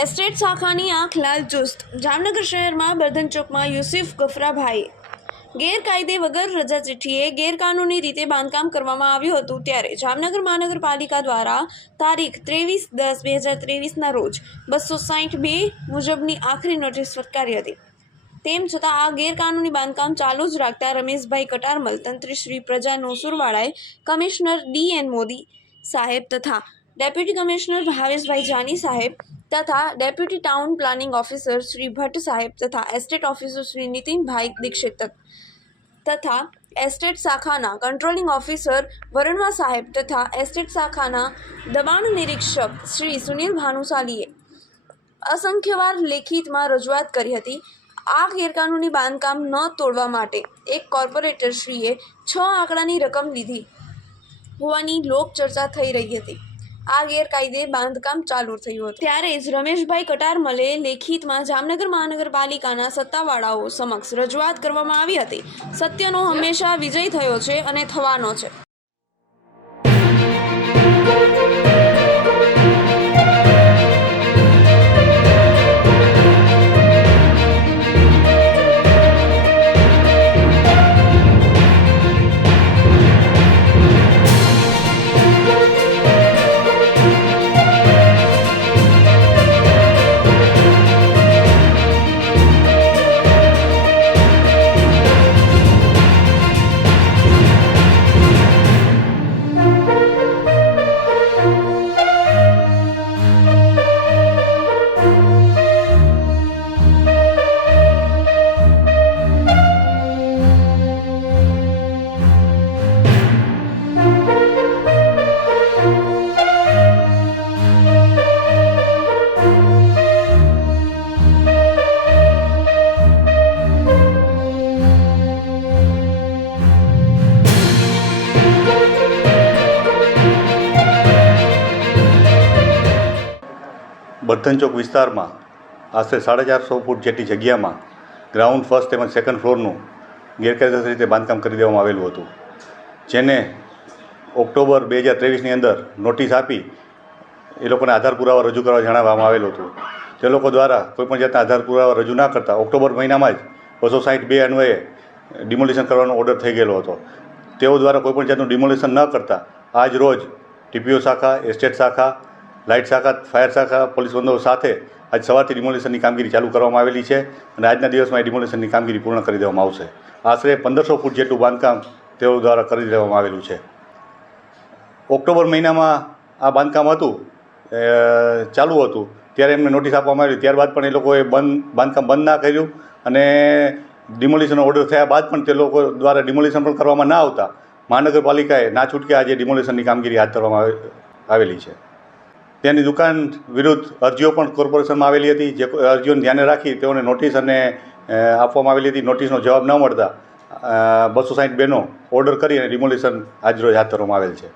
Estate શાખાની આંખ લાલ ચુસ્ત. જામનગર શહેરમાં બર્ધન ચોકમાં યુસુફ ગફરાભાઈએ ગેરકાયદે વગર રજા ચિઠ્ઠીએ ગેરકાનૂની રીતે બાંધકામ કરવામાં આવ્યું હતું, ત્યારે જામનગર મહાનગરપાલિકા દ્વારા તારીખ 23/10/2023ના રોજ 262 મુજબની આખરી નોટિસ ફટકારી હતી. તેમ છતાં આ ગેરકાનૂની બાંધકામ ચાલુ જ રાખતા રમેશભાઈ કટારમલ, તંત્રી શ્રી પ્રજા નોસુરવાળાએ કમિશનર D.N. મોદી સાહેબ તથા ડેપ્યુટી કમિશનર ભાવેશભાઈ જાની સાહેબ તથા deputy town planning officer Shri Bhatt સાહેબ તથા એસ્ટેટ ઓફિસર શ્રી નીતિનભાઈ દીક્ષિત તથા એસ્ટેટ શાખાના કંટ્રોલિંગ ઓફિસર વરણવા સાહેબ તથા એસ્ટેટ શાખાના દબાણ નિરીક્ષક શ્રી સુનિલ ભાનુશાલીએ અસંખ્યવાર લેખિતમાં રજૂઆત કરી હતી. આ ગેરકાનૂની બાંધકામ ન તોડવા માટે એક કોર્પોરેટરશ્રીએ 6 આંકડાની રકમ લીધી હોવાની લોકચર્ચા થઈ રહી હતી. આ ગેરકાયદે બાંધકામ ચાલુ થયું હતું, ત્યારે જ રમેશભાઈ કટારમલે લેખિતમાં જામનગર મહાનગરપાલિકાના સત્તાવાળાઓ સમક્ષ રજૂઆત કરવામાં આવી હતી. સત્યનો હંમેશા વિજય થયો છે અને થવાનો છે. બર્ધન ચોક વિસ્તારમાં આશરે 450 ફૂટ જેટલી જગ્યામાં ગ્રાઉન્ડ ફર્સ્ટ તેમજ સેકન્ડ ફ્લોરનું ગેરકાયદેસર રીતે બાંધકામ કરી દેવામાં આવેલું હતું, જેને ઓક્ટોબર 2023ની અંદર નોટિસ આપી એ લોકોને આધાર પુરાવા રજૂ કરવા જણાવવામાં આવેલું હતું. તે લોકો દ્વારા કોઈપણ જાતના આધાર પુરાવા રજૂ ના કરતા ઓક્ટોબર મહિનામાં જ 262 અન્વયે ડિમોલિશન કરવાનો ઓર્ડર થઈ ગયેલો હતો. તેઓ દ્વારા કોઈપણ જાતનું ડિમોલિશન ન કરતા આજ રોજ TPO શાખા, એસ્ટેટ શાખા, લાઇટ શાખા, ફાયર શાખા, પોલીસ બંદોબસ્ત સાથે આજ સવારથી ડિમોલિશનની કામગીરી ચાલુ કરવામાં આવેલી છે અને આજના દિવસમાં એ ડિમોલિશનની કામગીરી પૂર્ણ કરી દેવામાં આવશે. આશરે 1500 ફૂટ જેટલું બાંધકામ તેઓ દ્વારા કરી દેવામાં આવેલું છે. ઓક્ટોબર મહિનામાં આ બાંધકામ હતું ચાલુ હતું ત્યારે એમને નોટિસ આપવામાં આવી. ત્યારબાદ પણ એ લોકોએ બાંધકામ બંધ ના કર્યું અને ડિમોલિશનનો ઓર્ડર થયા બાદ પણ તે લોકો દ્વારા ડિમોલિશન પણ કરવામાં ના આવતા મહાનગરપાલિકાએ ના છૂટકે આજે ડિમોલિશનની કામગીરી હાથ ધરવામાં આવેલી છે. તેની દુકાન વિરુદ્ધ અરજીઓ પણ કોર્પોરેશનમાં આવેલી હતી, જે અરજીઓને ધ્યાને રાખી તેઓને નોટિસ અને આપવામાં આવેલી હતી. નોટિસનો જવાબ ન મળતા 262નો ઓર્ડર કરી અને ડિમોલિશન આજરોજ હાથ ધરવામાં આવેલ છે.